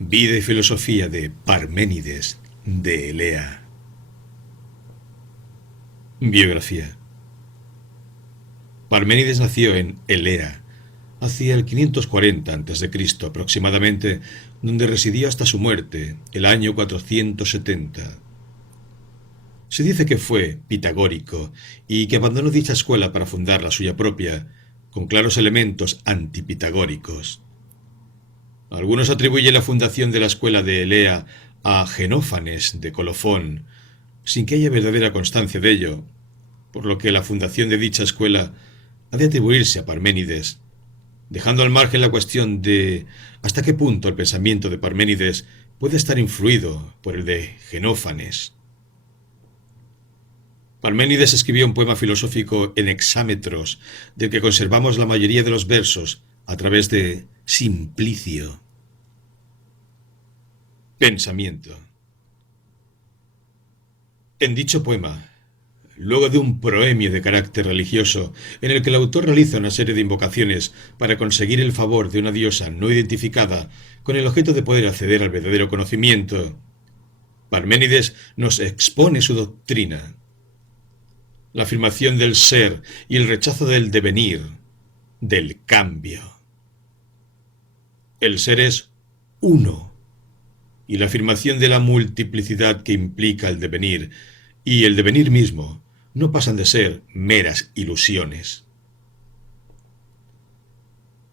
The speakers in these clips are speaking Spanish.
Vida y filosofía de Parménides de Elea. Biografía. Parménides nació en Elea, hacia el 540 a.C. aproximadamente, donde residió hasta su muerte, el año 470. Se dice que fue pitagórico y que abandonó dicha escuela para fundar la suya propia, con claros elementos antipitagóricos. Algunos atribuyen la fundación de la escuela de Elea a Genófanes de Colofón, sin que haya verdadera constancia de ello, por lo que la fundación de dicha escuela ha de atribuirse a Parménides, dejando al margen la cuestión de hasta qué punto el pensamiento de Parménides puede estar influido por el de Genófanes. Parménides escribió un poema filosófico en hexámetros, del que conservamos la mayoría de los versos a través de Simplicio. Pensamiento. En dicho poema, luego de un proemio de carácter religioso, en el que el autor realiza una serie de invocaciones para conseguir el favor de una diosa no identificada con el objeto de poder acceder al verdadero conocimiento, Parménides nos expone su doctrina, la afirmación del ser y el rechazo del devenir, del cambio. El ser es uno, y la afirmación de la multiplicidad que implica el devenir y el devenir mismo no pasan de ser meras ilusiones.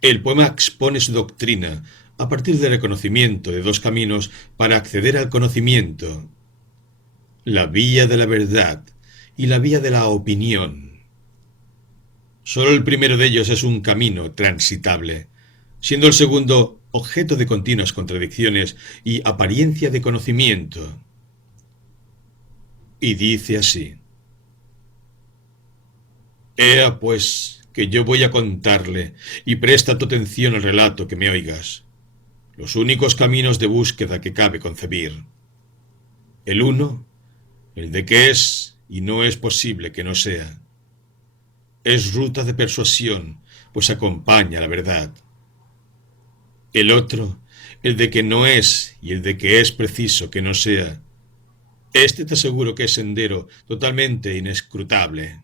El poema expone su doctrina a partir del reconocimiento de dos caminos para acceder al conocimiento: la vía de la verdad y la vía de la opinión. Solo el primero de ellos es un camino transitable, siendo el segundo objeto de continuas contradicciones y apariencia de conocimiento. Y dice así: Ea pues que yo voy a contarle, y presta tu atención al relato que me oigas, los únicos caminos de búsqueda que cabe concebir. El uno, el de que es y no es posible que no sea. Es ruta de persuasión, pues acompaña la verdad. El otro, el de que no es y el de que es preciso que no sea. Este te aseguro que es sendero totalmente inescrutable.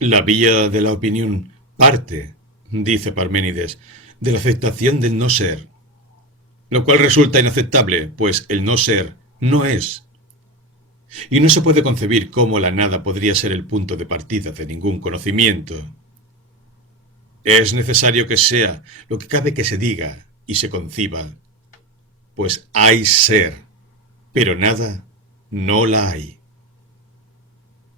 La vía de la opinión parte, dice Parménides, de la aceptación del no ser, lo cual resulta inaceptable, pues el no ser no es. Y no se puede concebir cómo la nada podría ser el punto de partida de ningún conocimiento. Es necesario que sea lo que cabe que se diga y se conciba, pues hay ser, pero nada no la hay.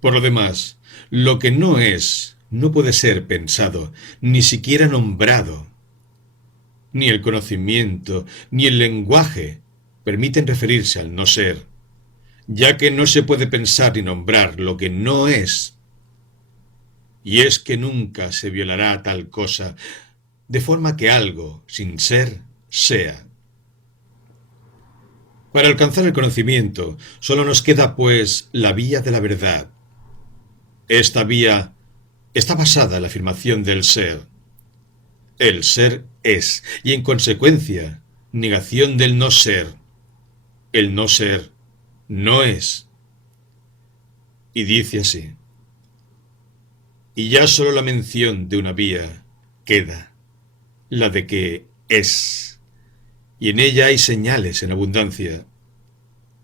Por lo demás, lo que no es no puede ser pensado, ni siquiera nombrado. Ni el conocimiento, ni el lenguaje permiten referirse al no ser, ya que no se puede pensar ni nombrar lo que no es. Y es que nunca se violará tal cosa, de forma que algo, sin ser, sea. Para alcanzar el conocimiento, solo nos queda, pues, la vía de la verdad. Esta vía está basada en la afirmación del ser. El ser es, y en consecuencia, negación del no ser. El no ser no es. Y dice así: y ya solo la mención de una vía queda, la de que es, y en ella hay señales en abundancia,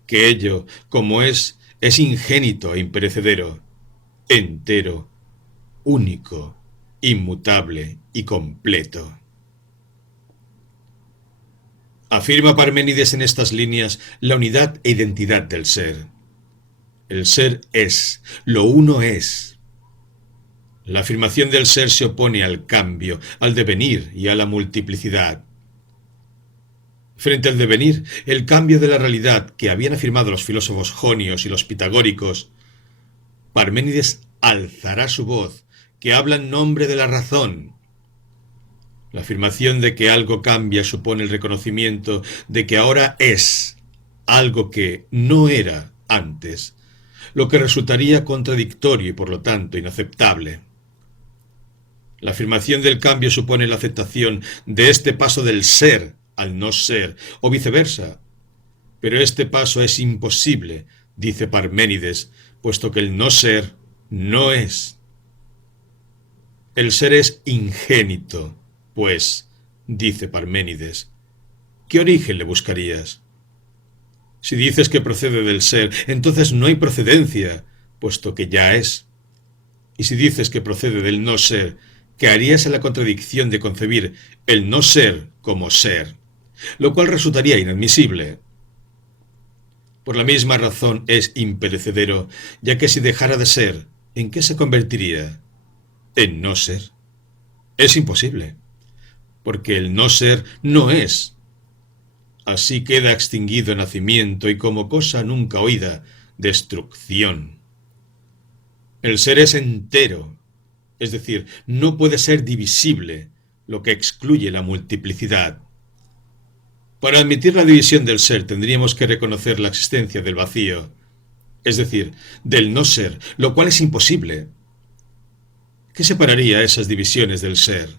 que ello, como es ingénito e imperecedero, entero, único, inmutable y completo. Afirma Parménides en estas líneas la unidad e identidad del ser. El ser es, lo uno es. La afirmación del ser se opone al cambio, al devenir y a la multiplicidad. Frente al devenir, el cambio de la realidad que habían afirmado los filósofos jonios y los pitagóricos, Parménides alzará su voz, que habla en nombre de la razón. La afirmación de que algo cambia supone el reconocimiento de que ahora es algo que no era antes, lo que resultaría contradictorio y por lo tanto inaceptable. La afirmación del cambio supone la aceptación de este paso del ser al no ser, o viceversa. Pero este paso es imposible, dice Parménides, puesto que el no ser no es. El ser es ingénito, pues, dice Parménides, ¿qué origen le buscarías? Si dices que procede del ser, entonces no hay procedencia, puesto que ya es. Y si dices que procede del no ser, caerías en la contradicción de concebir el no ser como ser, lo cual resultaría inadmisible. Por la misma razón es imperecedero, ya que si dejara de ser, ¿en qué se convertiría? En no ser. Es imposible, porque el no ser no es. Así queda extinguido nacimiento y como cosa nunca oída, destrucción. El ser es entero, es decir, no puede ser divisible, lo que excluye la multiplicidad. Para admitir la división del ser tendríamos que reconocer la existencia del vacío, es decir, del no ser, lo cual es imposible. ¿Qué separaría esas divisiones del ser?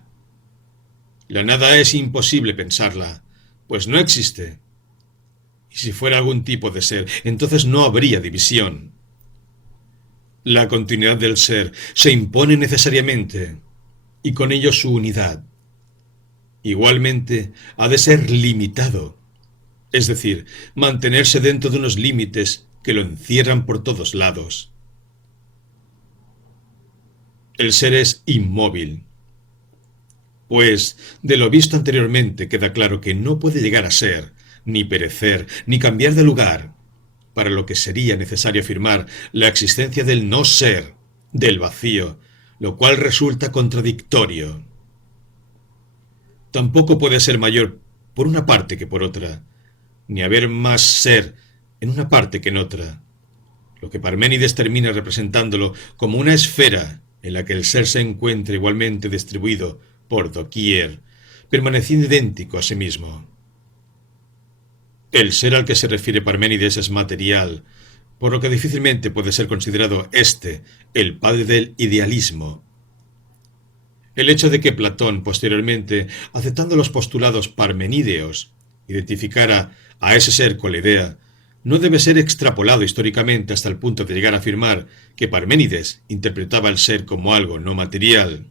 La nada es imposible pensarla, pues no existe. Y si fuera algún tipo de ser, entonces no habría división. La continuidad del ser se impone necesariamente, y con ello su unidad. Igualmente, ha de ser limitado, es decir, mantenerse dentro de unos límites que lo encierran por todos lados. El ser es inmóvil, pues de lo visto anteriormente queda claro que no puede llegar a ser, ni perecer, ni cambiar de lugar, para lo que sería necesario afirmar la existencia del no ser, del vacío, lo cual resulta contradictorio. Tampoco puede ser mayor por una parte que por otra, ni haber más ser en una parte que en otra, lo que Parménides termina representándolo como una esfera en la que el ser se encuentra igualmente distribuido por doquier, permaneciendo idéntico a sí mismo. El ser al que se refiere Parménides es material, por lo que difícilmente puede ser considerado éste el padre del idealismo. El hecho de que Platón, posteriormente, aceptando los postulados parmenídeos, identificara a ese ser con la idea, no debe ser extrapolado históricamente hasta el punto de llegar a afirmar que Parménides interpretaba el ser como algo no material.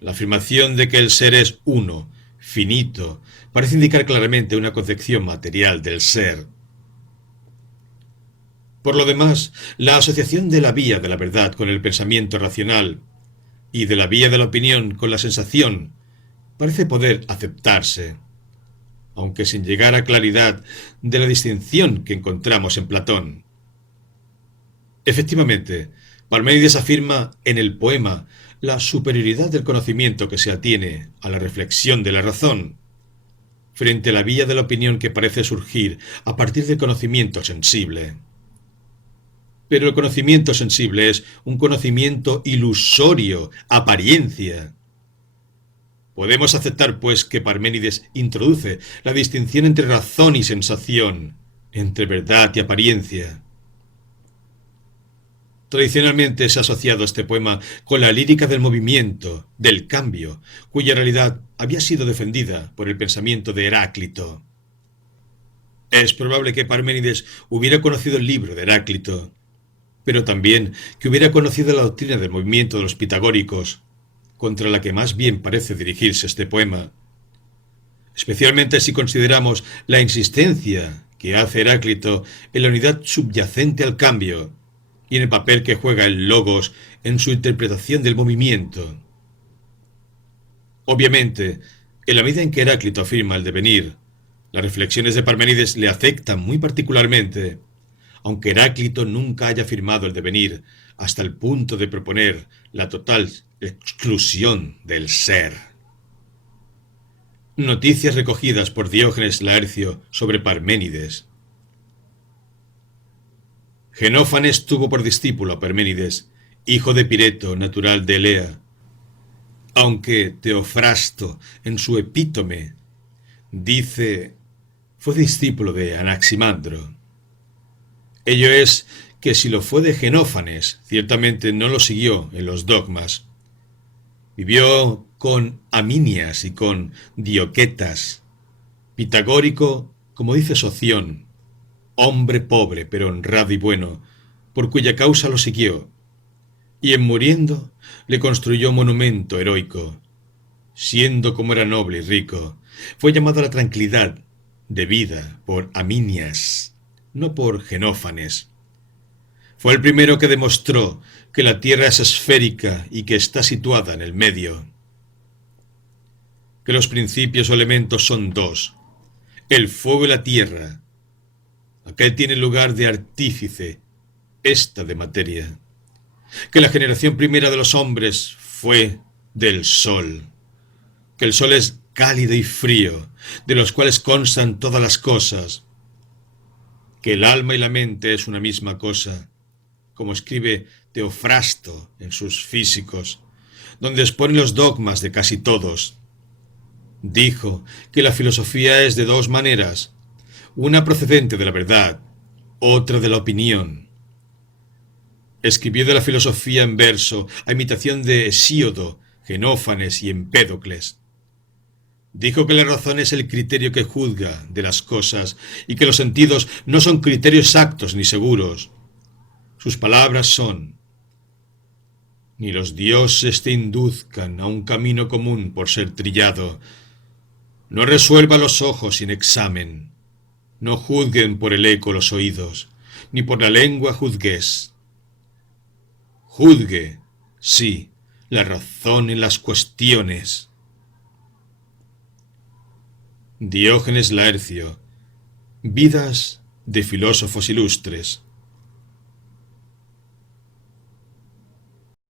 La afirmación de que el ser es uno, finito, parece indicar claramente una concepción material del ser. Por lo demás, la asociación de la vía de la verdad con el pensamiento racional y de la vía de la opinión con la sensación parece poder aceptarse, aunque sin llegar a claridad de la distinción que encontramos en Platón. Efectivamente, Parménides afirma en el poema la superioridad del conocimiento que se atiene a la reflexión de la razón, frente a la vía de la opinión que parece surgir a partir del conocimiento sensible. Pero el conocimiento sensible es un conocimiento ilusorio, apariencia. Podemos aceptar, pues, que Parménides introduce la distinción entre razón y sensación, entre verdad y apariencia. Tradicionalmente se ha asociado este poema con la lírica del movimiento, del cambio, cuya realidad había sido defendida por el pensamiento de Heráclito. Es probable que Parménides hubiera conocido el libro de Heráclito, pero también que hubiera conocido la doctrina del movimiento de los pitagóricos, contra la que más bien parece dirigirse este poema, especialmente si consideramos la insistencia que hace Heráclito en la unidad subyacente al cambio y en el papel que juega el logos en su interpretación del movimiento. Obviamente, en la medida en que Heráclito afirma el devenir, las reflexiones de Parménides le afectan muy particularmente, aunque Heráclito nunca haya afirmado el devenir hasta el punto de proponer la total exclusión del ser. Noticias recogidas por Diógenes Laercio sobre Parménides. Genófanes tuvo por discípulo a Parménides, hijo de Pireto, natural de Elea, aunque Teofrasto, en su epítome, dice, fue discípulo de Anaximandro. Ello es que si lo fue de Genófanes, ciertamente no lo siguió en los dogmas. Vivió con Aminias y con Dioquetas, Pitagórico, como dice Soción, hombre pobre pero honrado y bueno, por cuya causa lo siguió, y en muriendo le construyó monumento heroico. Siendo como era noble y rico, fue llamado a la tranquilidad de vida por Aminias, no por Genófanes. Fue el primero que demostró que la Tierra es esférica y que está situada en el medio, que los principios o elementos son dos, el fuego y la tierra. Aquel tiene lugar de artífice, esta de materia, que la generación primera de los hombres fue del sol, que el sol es cálido y frío, de los cuales constan todas las cosas, que el alma y la mente es una misma cosa, como escribe Teofrasto en sus Físicos, donde expone los dogmas de casi todos. Dijo que la filosofía es de dos maneras, una procedente de la verdad, otra de la opinión. Escribió de la filosofía en verso, a imitación de Hesíodo, Genófanes y Empédocles. Dijo que la razón es el criterio que juzga de las cosas y que los sentidos no son criterios exactos ni seguros. Sus palabras son: ni los dioses te induzcan a un camino común por ser trillado. No resuelva los ojos sin examen. No juzguen por el eco los oídos, ni por la lengua juzgues. Juzgue, sí, la razón en las cuestiones. Diógenes Laercio, Vidas de filósofos ilustres.